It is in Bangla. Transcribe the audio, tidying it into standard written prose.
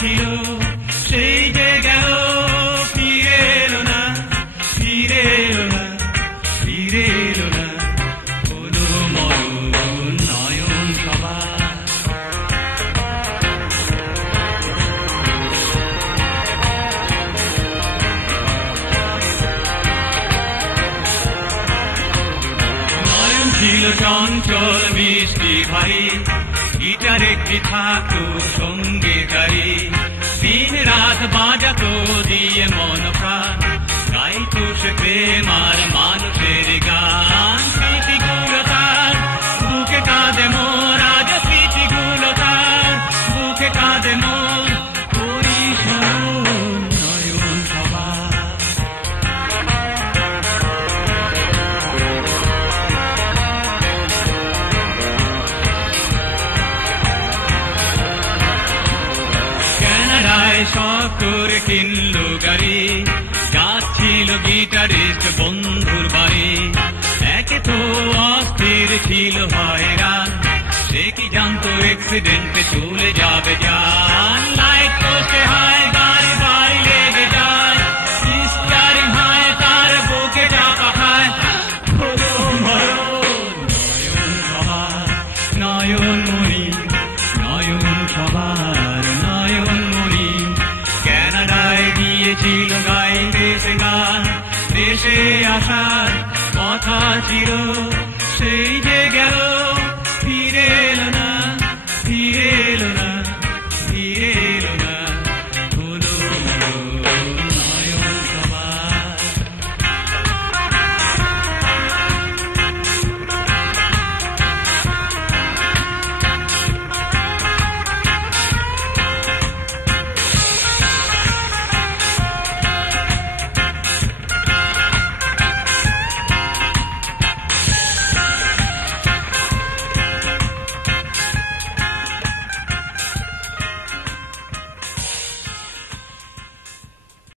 ছিল সেই যে গেল ফিরে এলো না, ফিরে এলো না, ফিরে এলো না, হলো মরণ নয়ন সবার। নয়ন ছিল চঞ্চল মিষ্টি ভারী, গিটার একটি থাকতো সঙ্গে গাড়ি, দিন রাত বাজাতো দিয়ে মন প্রাণ, গাইতো সে প্রেম আর মানুষের গান। স্মৃতিগুলো তার বুকে কাঁদে মোর, আজ স্মৃতিগুলো তার বুকে কাঁদে মোর, করিস নয়ন সবার। শখ করে কিনলো গাড়ি, যাচ্ছিল গিটারিস্ট বন্ধুর বাড়ি, একে তো অস্থির ছিল হয়রান, সে কি জানতো অ্যাক্সিডেন্টে চলে যাবে জান। লাইট পোস্টে হয় গাড়ি বাড়ি লেগে যায়, স্টিয়ারিং হয় তার বুকে চাপা খায়, হলো মরণ নয়ন সবার, নয়ন মণি নয়ন সবার, নয়ন মণি। কানাডায় গিয়েছিল গাইতে সে গান, দেশে আসার কথা ছিল সেই যে